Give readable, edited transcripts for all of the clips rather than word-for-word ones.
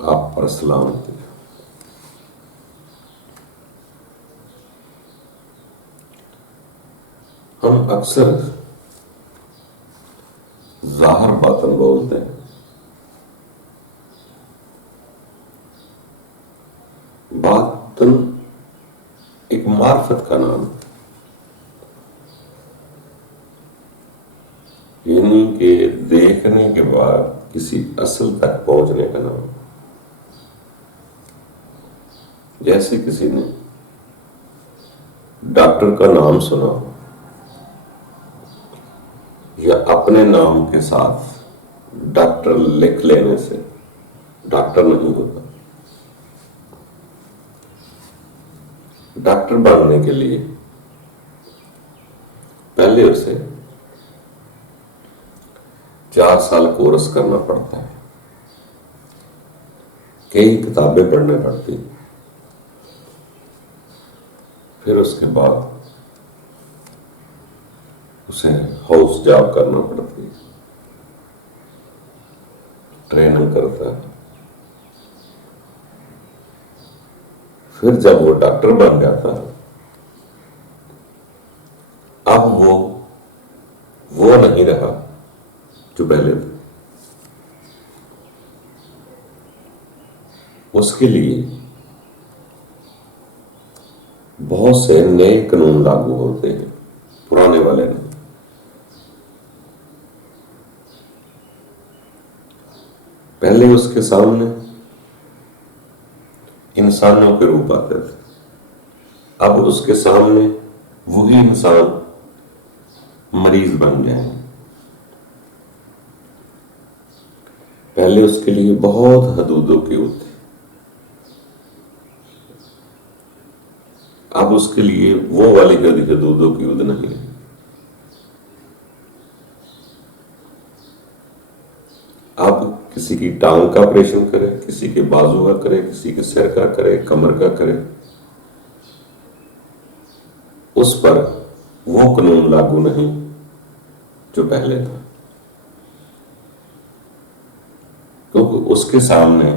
آپ پر سلامتی۔ ہم اکثر ظاہر باطن بولتے ہیں، باطن ایک معرفت کا نام ہے، یعنی کہ دیکھنے کے بعد کسی اصل تک پہنچنے کا نام۔ جیسے کسی نے ڈاکٹر کا نام سنا ہو یا اپنے نام کے ساتھ ڈاکٹر لکھ لینے سے ڈاکٹر نہیں ہوتا۔ ڈاکٹر بننے کے لیے پہلے اسے 4 سال کورس کرنا پڑتا ہے، کئی کتابیں پڑھنے پڑتی، پھر اس کے بعد اسے ہاؤس جاب کرنا پڑتی، ٹریننگ کرتا ہے۔ پھر جب وہ ڈاکٹر بن جاتا ہے، اب وہ نہیں رہا جو پہلے تھا۔ اس کے لیے بہت سے نئے قانون لاگو ہوتے ہیں، پرانے والے نہیں۔ پہلے اس کے سامنے انسانوں کے روپ آتے تھے، اب اس کے سامنے وہی انسان مریض بن گئے ہیں۔ پہلے اس کے لیے بہت حدود و قیود تھی، اب اس کے لیے وہ والی حدود و قیود نہیں ہے۔ اب کسی کی ٹانگ کا آپریشن کرے، کسی کے بازو کا کرے، کسی کے سر کا کرے، کمر کا کرے، اس پر وہ قانون لاگو نہیں جو پہلے تھا، کیونکہ اس کے سامنے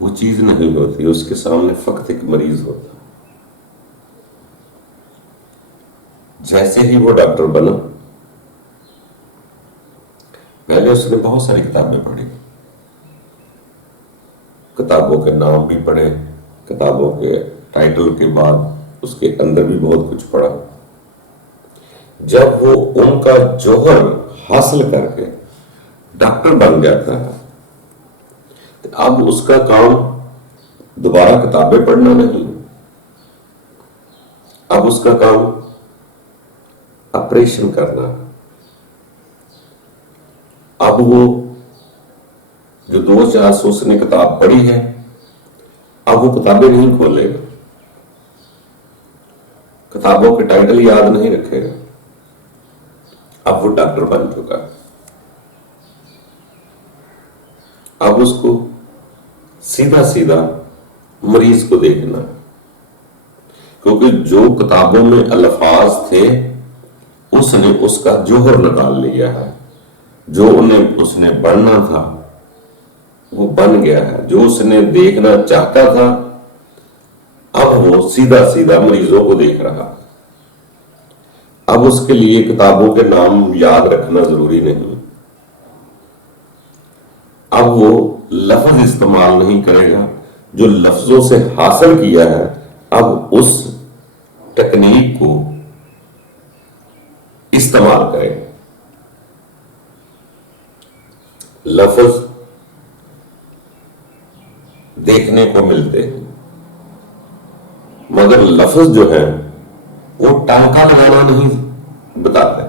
وہ چیز نہیں ہوتی، اس کے سامنے فقط ایک مریض ہوتا۔ جیسے ہی وہ ڈاکٹر بنا، پہلے اس نے بہت ساری کتابیں پڑھی، کتابوں کے نام بھی پڑھے، کتابوں کے ٹائٹل کے بعد اس کے اندر بھی بہت کچھ پڑھا۔ جب وہ ان کا جوہر حاصل کر کے ڈاکٹر بن جاتا ہے، تو اب اس کا کام دوبارہ کتابیں پڑھنا نہیں، اب اس کا کام آپریشن کرنا۔ اب وہ جو 2-4 اس نے کتاب پڑھی ہے، اب وہ کتابیں نہیں کھولے گا، کتابوں کے ٹائٹل یاد نہیں رکھے گا، اب وہ ڈاکٹر بن چکا ہے۔ اب اس کو سیدھا سیدھا مریض کو دیکھنا، کیونکہ جو کتابوں میں الفاظ تھے اس نے اس کا جوہر نکال لیا ہے، جو اس نے بننا تھا وہ بن گیا ہے، جو اس نے دیکھنا چاہتا تھا اب وہ سیدھا سیدھا مریضوں کو دیکھ رہا۔ اب اس کے لیے کتابوں کے نام یاد رکھنا ضروری نہیں، اب وہ لفظ استعمال نہیں کرے گا جو لفظوں سے حاصل کیا ہے، اب اس ٹیکنیک کو استعمال کرے گا۔ لفظ دیکھنے کو ملتے ہیں، مگر لفظ جو ہے وہ ٹانکا لگانا نہیں بتاتے،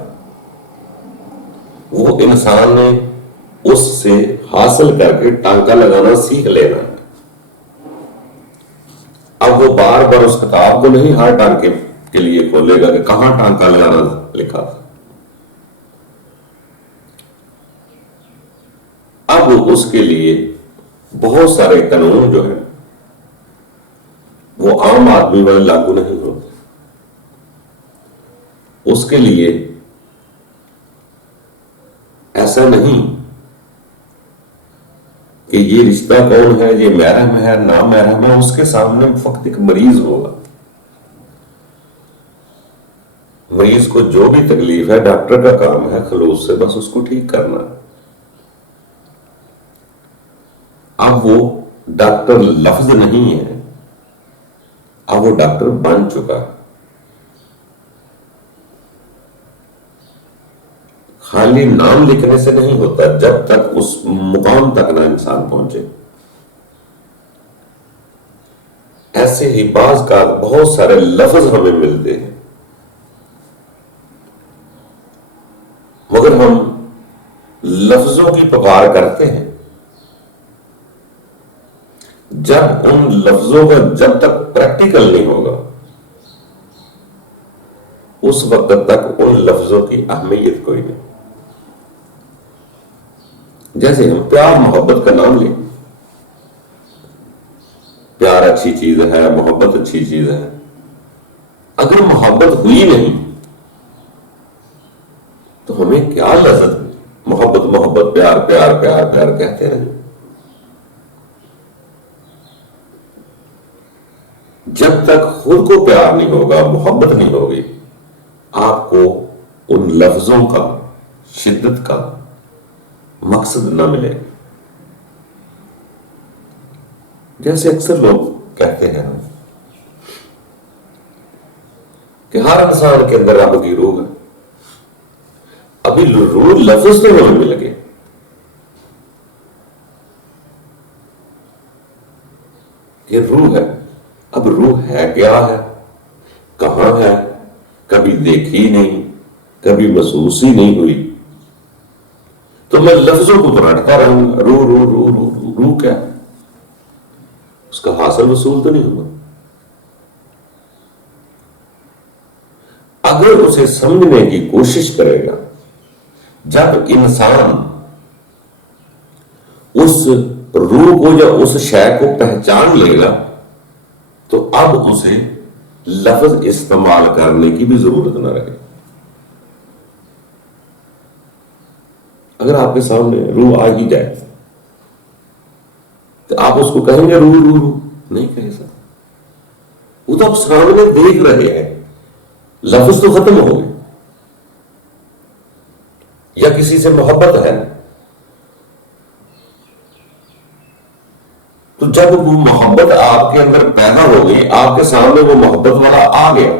وہ انسان نے اس سے حاصل کر کے ٹانکا لگانا سیکھ لینا ہے۔ اب وہ بار بار اس کتاب کو نہیں ہر ٹانکے کے لیے کھولے گا کہ کہاں ٹانکا لگانا لکھا تھا، اب اس کے لیے بہت سارے قانون جو ہیں وہ عام آدمی والے لاگو نہیں ہوتے، اس کے لیے ایسا نہیں کہ یہ رشتہ کون ہے، یہ محرم ہے نا محرم ہے، اس کے سامنے فقط ایک مریض ہوگا. مریض کو جو بھی تکلیف ہے ڈاکٹر کا کام ہے خلوص سے بس اس کو ٹھیک کرنا. اب وہ ڈاکٹر لفظ نہیں ہے، اب وہ ڈاکٹر بن چکا ہے. خالی نام لکھنے سے نہیں ہوتا جب تک اس مقام تک نہ انسان پہنچے. ایسے ہی بعض کا بہت سارے لفظ ہمیں ملتے ہیں مگر ہم لفظوں کی پکار کرتے ہیں. جب ان لفظوں کا جب تک پریکٹیکل نہیں ہوگا اس وقت تک ان لفظوں کی اہمیت کوئی نہیں. جیسے ہم پیار محبت کا نام لیں، پیار اچھی چیز ہے، محبت اچھی چیز ہے. اگر محبت ہوئی نہیں تو ہمیں کیا لذت ہوئی؟ محبت محبت پیار پیار پیار پیار کہتے رہے. جب تک خود کو پیار نہیں ہوگا، محبت نہیں ہوگی، آپ کو ان لفظوں کا، شدت کا مقصد نہ ملے. جیسے اکثر لوگ کہتے ہیں کہ ہر انسان کے اندر رب کی روح ہے. ابھی روح لفظ تو ہمیں مل گئے، یہ روح ہے. اب روح ہے کیا ہے، کہاں ہے، کبھی دیکھی نہیں، کبھی محسوس ہی نہیں ہوئی، تو میں لفظوں کو تو رٹتا رہوں گا. روح روح روح روح روح کیا ہے، اس کا حاصل وصول تو نہیں ہوگا. اگر اسے سمجھنے کی کوشش کرے گا، جب انسان اس روح کو یا اس شے کو پہچان لے گا تو اب اسے لفظ استعمال کرنے کی بھی ضرورت نہ رہے. اگر آپ کے سامنے روح آ ہی جائے تو آپ اس کو کہیں گے روح روح روح؟ نہیں کہہ سکتے. وہ تو آپ سامنے دیکھ رہے ہیں، لفظ تو ختم ہو گئے. یا کسی سے محبت ہے تو جب وہ محبت آپ کے اندر پیدا ہو گئی، آپ کے سامنے وہ محبت والا آ گیا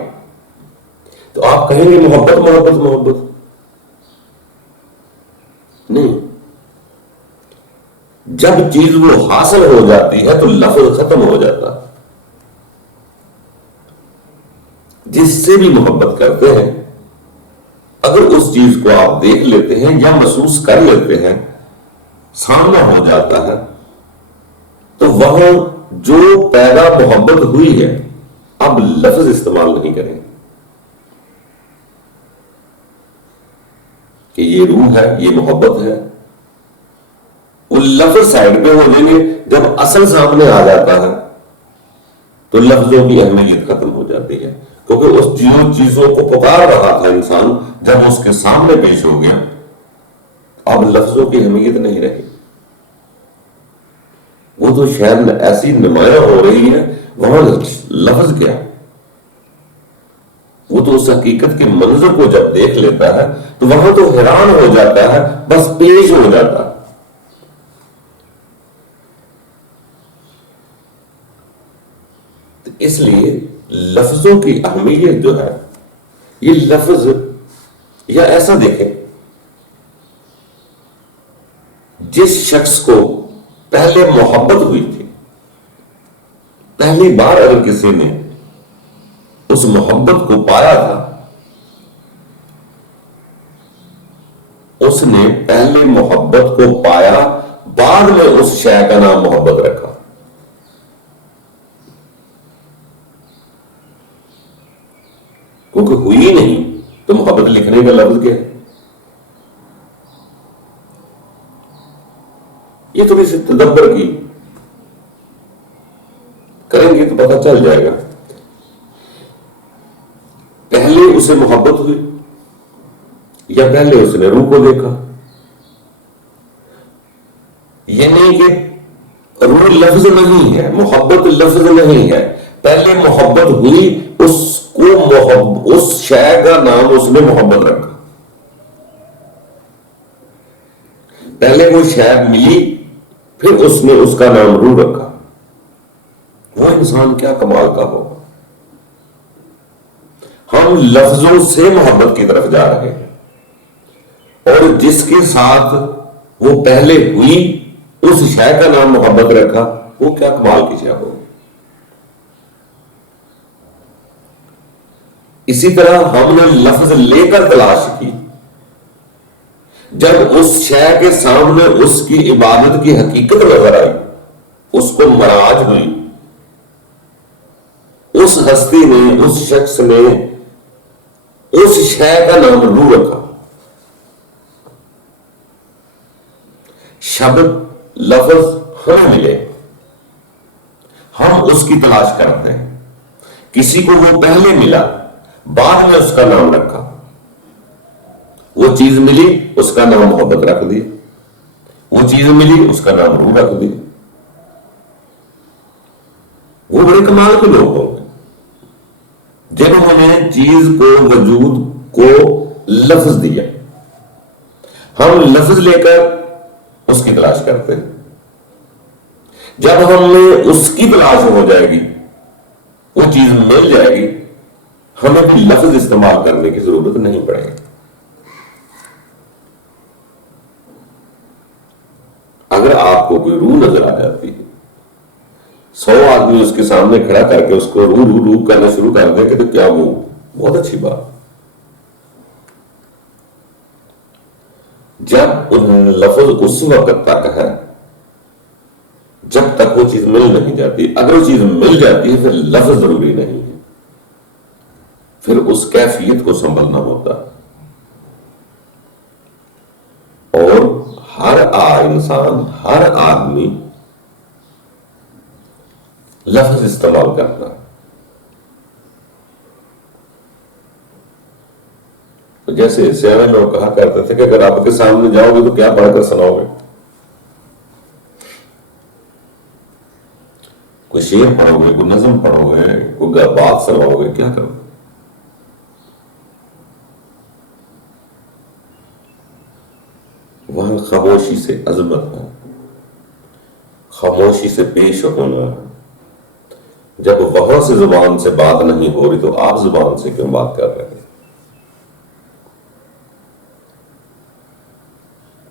تو آپ کہیں گے محبت محبت محبت؟ نہیں. جب چیز وہ حاصل ہو جاتی ہے تو لفظ ختم ہو جاتا. جس سے بھی محبت کرتے ہیں اگر اس چیز کو آپ دیکھ لیتے ہیں یا محسوس کر لیتے ہیں، سامنا ہو جاتا ہے، تو وہاں جو پیدا محبت ہوئی ہے اب لفظ استعمال نہیں کریں کہ یہ روح ہے، یہ محبت ہے. وہ لفظ سائڈ پہ ہو جائیں گے. جب اصل سامنے آ جاتا ہے تو لفظوں کی اہمیت ختم ہو جاتی ہے، کیونکہ اس چیزوں کو پکار رہا تھا انسان جب اس کے سامنے پیش ہو گیا اب لفظوں کی اہمیت نہیں رہی. وہ تو شاید ایسی نمایاں ہو رہی ہے، وہاں لفظ کیا. وہ تو اس حقیقت کے منظر کو جب دیکھ لیتا ہے تو وہاں تو حیران ہو جاتا ہے، بس پیش ہو جاتا ہے. اس لیے لفظوں کی اہمیت جو ہے، یہ لفظ یا ایسا دیکھیں، جس شخص کو پہلے محبت ہوئی تھی، پہلی بار اگر کسی نے اس محبت کو پایا تھا، اس نے پہلے محبت کو پایا، بعد میں اس شے کا نام محبت رکھا. کیونکہ ہوئی نہیں تو محبت لکھنے کا لفظ کیا ہے. یہ تھوڑی سی تدبر کی کریں گے تو پتہ چل جائے گا. پہلے اسے محبت ہوئی یا پہلے اس نے روح کو دیکھا؟ یہ نہیں کہ روح لفظ نہیں ہے، محبت لفظ نہیں ہے. پہلے محبت ہوئی، اس شے کا نام اس نے محبت رکھا. پہلے وہ شے ملی، پھر اس نے اس کا نام روح رکھا. وہ انسان کیا کمال کا ہوگا. ہم لفظوں سے محبت کی طرف جا رہے ہیں، اور جس کے ساتھ وہ پہلے ہوئی اس شے کا نام محبت رکھا، وہ کیا کمال کی شے ہوگی. اسی طرح ہم نے لفظ لے کر تلاش کی، جب اس شے کے سامنے اس کی عبادت کی حقیقت نظر آئی، اس کو مراج ہوئی، اس ہستی نے، اس شخص نے اس شے کا نام روح رکھا. شبد لفظ ہمیں ملے، ہم اس کی تلاش کرتے ہیں. کسی کو وہ پہلے ملا، بعد میں اس کا نام رکھا. وہ چیز ملی، اس کا نام محبت رکھ دی. وہ چیز ملی، اس کا نام روح رکھ دی. وہ بڑے کمال کے لوگ ہوں گے جب انہوں نے چیز کو، وجود کو لفظ دیا. ہم لفظ لے کر اس کی تلاش کرتے ہیں. جب ہم نے اس کی تلاش ہو جائے گی، وہ چیز مل جائے گی، ہمیں بھی لفظ استعمال کرنے کی ضرورت نہیں پڑے گی. اگر آپ کو کوئی روح نظر آ جاتی ہے، 100 آدمی اس کے سامنے کھڑا کر کے اس کو روح روح روح کرنا شروع کر دیں کہ تو کیا وہ بہت اچھی بات. جب ان لفظ اس وقت تک ہے جب تک وہ چیز مل نہیں جاتی. اگر وہ چیز مل جاتی ہے پھر لفظ ضروری نہیں ہے، پھر اس کیفیت کو سنبھلنا ہوتا. اور ہر انسان، ہر آدمی لفظ استعمال کرتا. جیسے سیاح لوگ کہا کرتے تھے کہ اگر آپ کے سامنے جاؤ گے تو کیا پڑھ کر سناؤ گے. کوئی شعر پڑھو گے، کوئی نظم پڑھو گے، کوئی بات سناؤ گے، کیا کرو گے. وہاں خاموشی سے عظمت ہے، خاموشی سے پیش ہونا ہے. جب وہاں سے زبان سے بات نہیں ہو رہی تو آپ زبان سے کیوں بات کر رہے ہیں.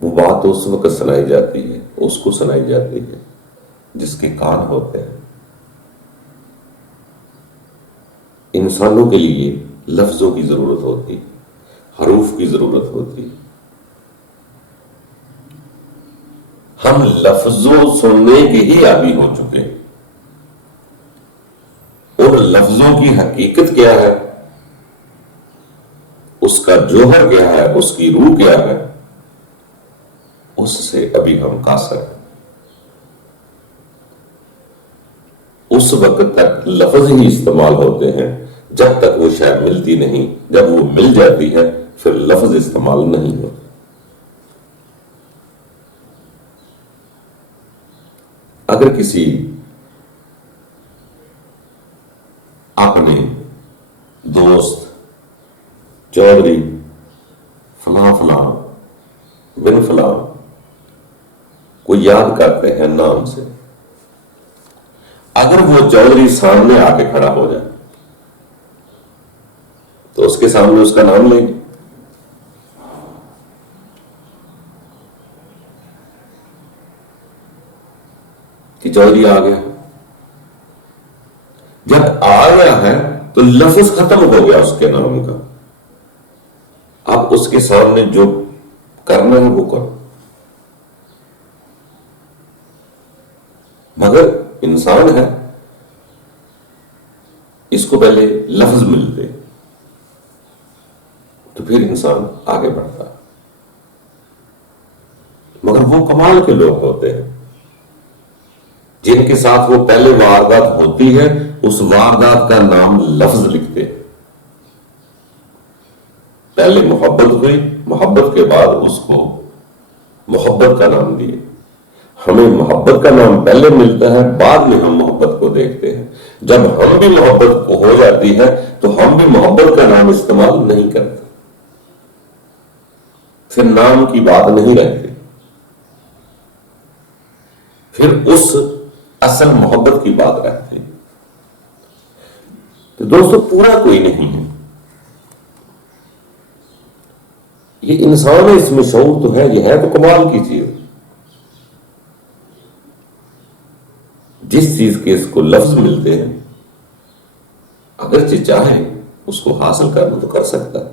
وہ بات اس وقت سنائی جاتی ہے، اس کو سنائی جاتی ہے جس کے کان ہوتے ہیں. انسانوں کے لیے لفظوں کی ضرورت ہوتی، حروف کی ضرورت ہوتی. ہم لفظوں سننے کے ہی عادی ہو چکے. اور لفظوں کی حقیقت کیا ہے، اس کا جوہر کیا ہے، اس کی روح کیا ہے، اس سے ابھی ہم قاصر ہیں. اس وقت تک لفظ ہی استعمال ہوتے ہیں جب تک وہ شاید ملتی نہیں. جب وہ مل جاتی ہے پھر لفظ استعمال نہیں ہوتے. اگر کسی اپنے دوست چودھری فلاں فلاں بن فلاں کو یاد کرتے ہیں نام سے، اگر وہ چودھری سامنے آ کے کھڑا ہو جائے تو اس کے سامنے اس کا نام لیں گے. کہ چودھری آ گیا. جب آ گیا ہے تو لفظ ختم ہو گیا اس کے نام کا. اب اس کے سامنے جو کرنا ہے وہ کرو. مگر انسان ہے، اس کو پہلے لفظ ملتے تو پھر انسان آگے بڑھتا. مگر وہ کمال کے لوگ ہوتے ہیں جن کے ساتھ وہ پہلے واردات ہوتی ہے، اس واردات کا نام لفظ لکھتے. پہلے محبت ہوئی، محبت کے بعد اس کو محبت کا نام دیے. ہمیں محبت کا نام پہلے ملتا ہے، بعد میں ہم محبت کو دیکھتے ہیں۔ جب ہم بھی محبت کو ہو جاتی ہے تو ہم بھی محبت کا نام استعمال نہیں کرتے، پھر نام کی بات نہیں رہتی، پھر اس اصل محبت کی بات رہتی ہے۔ تو دوستو پورا کوئی نہیں ہے، یہ انسان ہے، اس میں شعور تو ہے، یہ ہے تو کمال کی چیز۔ جس چیز کے اس کو لفظ ملتے ہیں، اگرچہ چاہے اس کو حاصل کرنا تو کر سکتا ہے۔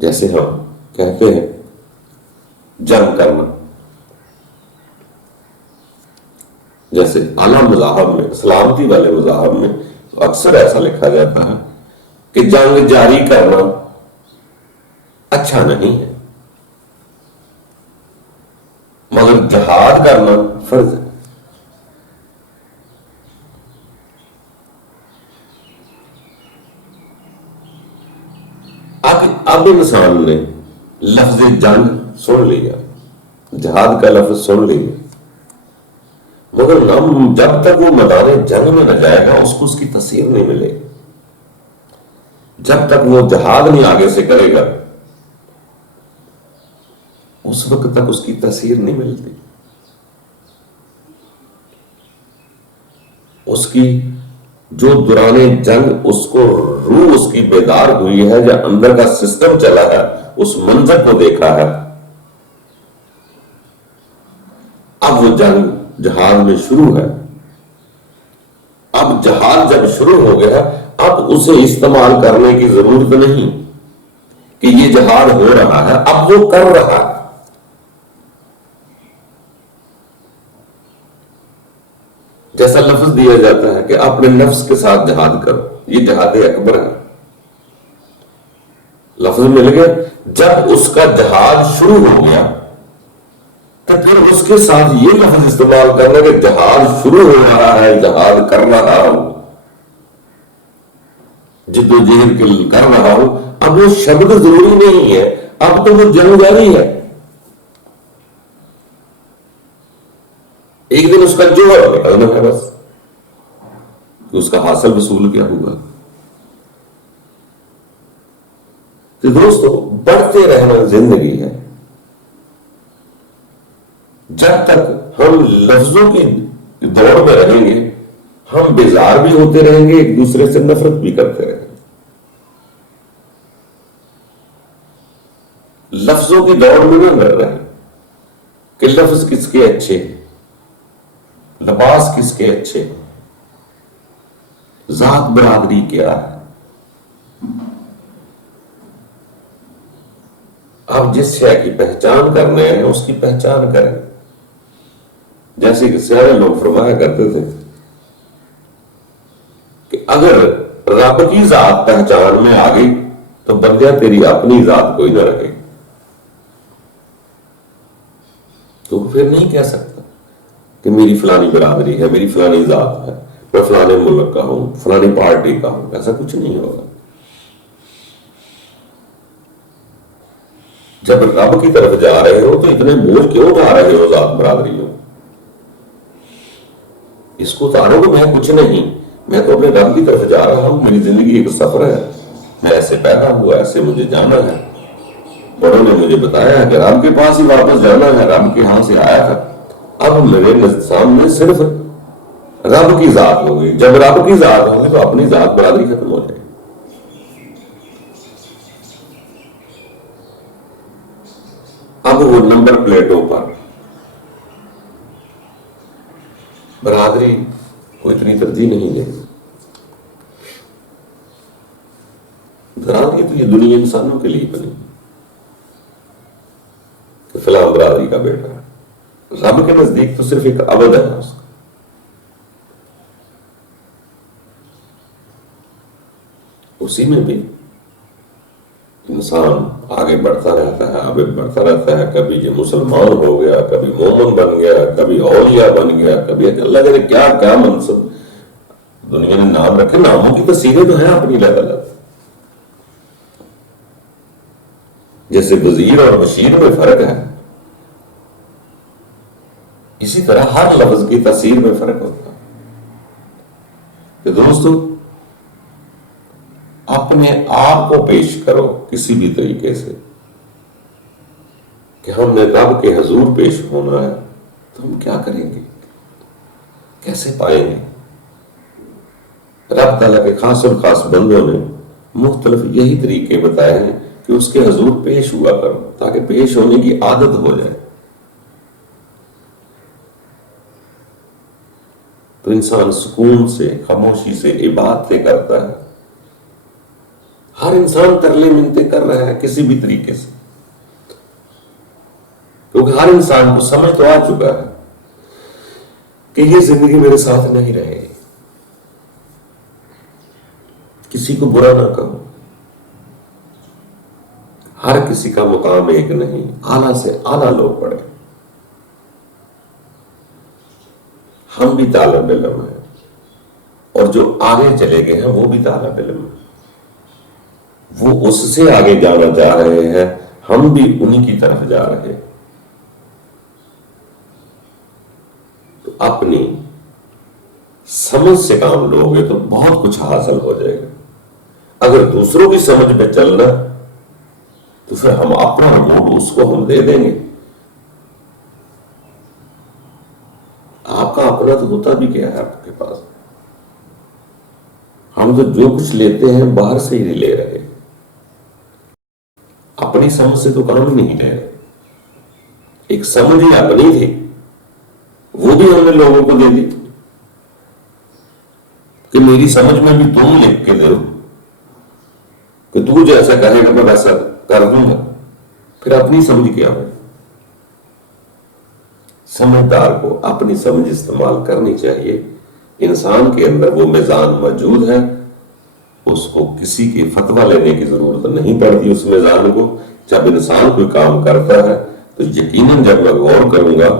جیسے ہم کہتے ہیں جنگ کرنا، جیسے اعلیٰ مذاہب میں، سلامتی والے مذاہب میں اکثر ایسا لکھا جاتا ہے کہ جنگ جاری کرنا اچھا نہیں ہے، مگر جہاد کرنا فرض ہے۔ اب انسان نے لفظ جنگ سن لیا، جہاد کا لفظ سن لیا، مگر جب تک وہ میدان جنگ میں نہ جائے گا اس کو اس کی تاثیر نہیں ملے گی۔ جب تک وہ جہاد نہیں آگے سے کرے گا اس وقت تک اس کی تاثیر نہیں ملتی۔ اس کی جو دوران جنگ اس کو روح اس کی بیدار ہوئی ہے، یا اندر کا سسٹم چلا ہے، اس منظر کو دیکھا ہے، اب وہ جنگ جہاد میں شروع ہے۔ اب جہاد جب شروع ہو گیا، اب اسے استعمال کرنے کی ضرورت نہیں کہ یہ جہاد ہو رہا ہے، اب وہ کر رہا ہے۔ جیسا لفظ دیا جاتا ہے کہ اپنے نفس کے ساتھ جہاد کرو، یہ جہاد اکبر ہے، لفظ مل گیا۔ جب اس کا جہاد شروع ہو گیا تو پھر اس کے ساتھ یہ لفظ استعمال کرنا کہ جہاد شروع ہو رہا ہے، جہاد کر رہا ہوں، جد و جہد کر رہا ہوں۔ اب وہ شبد ضروری نہیں ہے، اب تو وہ جنگ جاری ہے۔ ایک دن اس کا جوہر نکلنا ہے، بس کہ اس کا حاصل وصول کیا ہوگا۔ تو دوستو بڑھتے رہنا زندگی ہے۔ جب تک ہم لفظوں کی دوڑ میں رہیں گے ہم بیزار بھی ہوتے رہیں گے، ایک دوسرے سے نفرت بھی کرتے رہیں گے۔ لفظوں کی دوڑ میں نہ لڑ رہے کہ لفظ کس کے اچھے، لباس کس کے اچھے، ذات برادری کیا ہے۔ آپ جس شے کی پہچان کرنے ہیں اس کی پہچان کریں، جیسے کہ سارے لوگ فرمایا کرتے تھے کہ اگر رب کی ذات پہچان میں آ گئی تو بندیا تیری اپنی ذات کوئی نہ رہے، تو پھر نہیں کہہ سکتا کہ میری فلانی برادری ہے، میری فلانی ذات ہے، میں فلانے ملک کا ہوں، فلانی پارٹی کا ہوں، ایسا کچھ نہیں ہوگا۔ جب رب کی طرف جا رہے ہو تو اتنے بوجھ کیوں اٹھا رہے ہو ذات برادریوں؟ اس کو اتارو کہ میں کچھ نہیں، میں تو اپنے رب کی طرف جا رہا ہوں، میری زندگی ایک سفر ہے، میں ایسے پیدا ہوا، ایسے مجھے جانا ہے۔ بڑوں نے مجھے بتایا ہے کہ رب کے پاس ہی واپس جانا ہے، رب کے ہاں سے آیا تھا۔ اب میرے سامنے صرف رب کی ذات ہوگی، جب رب کی ذات ہوگی تو اپنی ذات برادری ختم ہو جائے گی۔ اب وہ نمبر پلیٹوں پر برادری کو اتنی ترجیح نہیں دے۔ برادری تو یہ دنیا انسانوں کے لیے بنی کہ فلاں برادری کا بیٹا ہے، رب کے نزدیک تو صرف ایک عبد ہے اس کا۔ اسی میں بھی انسان آگے بڑھتا رہتا ہے، آگے بڑھتا رہتا ہے، کبھی یہ مسلمان ہو گیا، کبھی مومن بن گیا، کبھی اولیاء بن گیا، کبھی اللہ کے کیا کیا منصب دنیا نے نام رکھے۔ ناموں کی تصویریں تو ہیں اپنی لیول۔ جیسے وزیر اور بشیر میں فرق ہے، اسی طرح ہر لفظ کی تاثیر میں فرق ہوتا ہے. کہ دوستو اپنے آپ کو پیش کرو کسی بھی طریقے سے کہ ہم نے رب کے حضور پیش ہونا ہے تو ہم کیا کریں گے, کیسے پائیں گے. رب تعالیٰ کے خاص اور خاص بندوں نے مختلف یہی طریقے بتائے ہیں کہ اس کے حضور پیش ہوا کرو تاکہ پیش ہونے کی عادت ہو جائے. تو انسان سکون سے, خاموشی سے عبادتیں کرتا ہے. ہر انسان ترلے منتیں کر رہا ہے کسی بھی طریقے سے, کیونکہ ہر انسان کو سمجھ تو آ چکا ہے کہ یہ زندگی میرے ساتھ نہیں رہے گی. کسی کو برا نہ کہو, ہر کسی کا مقام ایک نہیں, اعلیٰ سے اعلیٰ لوگ پڑے. ہم بھی طالب علم ہیں اور جو آگے چلے گئے ہیں وہ بھی طالب علم ہیں. وہ اس سے آگے جانا چاہ رہے ہیں, ہم بھی انہی کی طرف جا رہے ہیں. تو اپنی سمجھ سے کام لوگے تو بہت کچھ حاصل ہو جائے گا. اگر دوسروں کی سمجھ میں چلنا تو پھر ہم اپنا رپورٹ اس کو ہم دے دیں گے. آپ کا اپنا تو ہوتا بھی کیا ہے آپ کے پاس. ہم تو جو کچھ لیتے ہیں باہر سے ہی نہیں لے رہے, اپنی سمجھ سے تو کام ہی نہیں لے رہے. ایک سمجھ ہی اپنی تھی, وہ بھی ہم نے لوگوں کو دے دی کہ میری سمجھ میں بھی تم لکھ کے دو کہ تو جیسا کہے گا میں ویسا کر دوں گا. پھر اپنی سمجھ کیا ہے. سمجھدار کو اپنی سمجھ استعمال کرنی چاہیے. انسان کے اندر وہ میزان موجود ہے, اس کو کسی کی فتویٰ لینے کی ضرورت نہیں پڑتی. اس میزان کو جب انسان کوئی کام کرتا ہے تو یقیناً جب میں غور کروں گا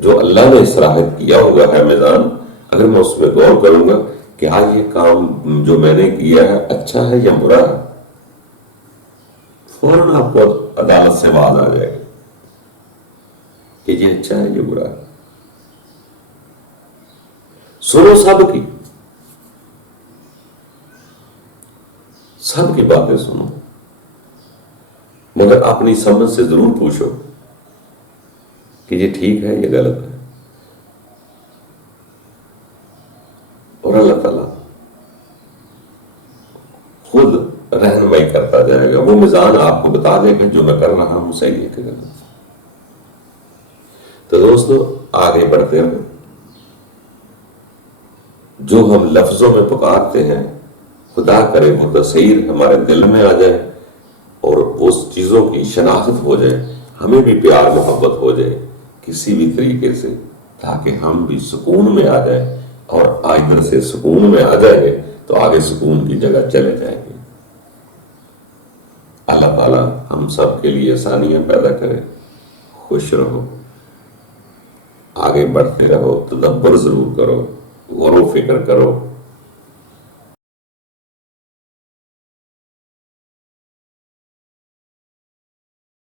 جو اللہ نے صلاحیت کیا ہوا ہے میزان, اگر میں اس میں غور کروں گا کہ آج یہ کام جو میں نے کیا ہے اچھا ہے یا برا ہے, فوراً آپ کو عدالت سے آواز آ جائے گی کہ یہ اچھا ہے یہ برا ہے. سنو سب کی, سب کی باتیں سنو, مگر اپنی سمجھ سے ضرور پوچھو کہ یہ ٹھیک ہے یہ غلط ہے. اور اللہ تعالیٰ خود رہنمائی کرتا جائے گا. وہ میزان آپ کو بتا دے گا جو میں کر رہا ہوں صحیح ہے کہ غلط. تو دوستو آگے بڑھتے ہیں. جو ہم لفظوں میں پکارتے ہیں خدا کرے وہ تصویر ہمارے دل میں آ جائے اور اس چیزوں کی شناخت ہو جائے, ہمیں بھی پیار محبت ہو جائے کسی بھی طریقے سے, تاکہ ہم بھی سکون میں آ جائیں. اور ادھر سے سکون میں آ جائیں گے تو آگے سکون کی جگہ چلے جائیں گے. اللہ تعالیٰ ہم سب کے لیے آسانیاں پیدا کرے. خوش رہو, آگے بڑھتے رہو, تدبر ضرور کرو, غور و فکر کرو.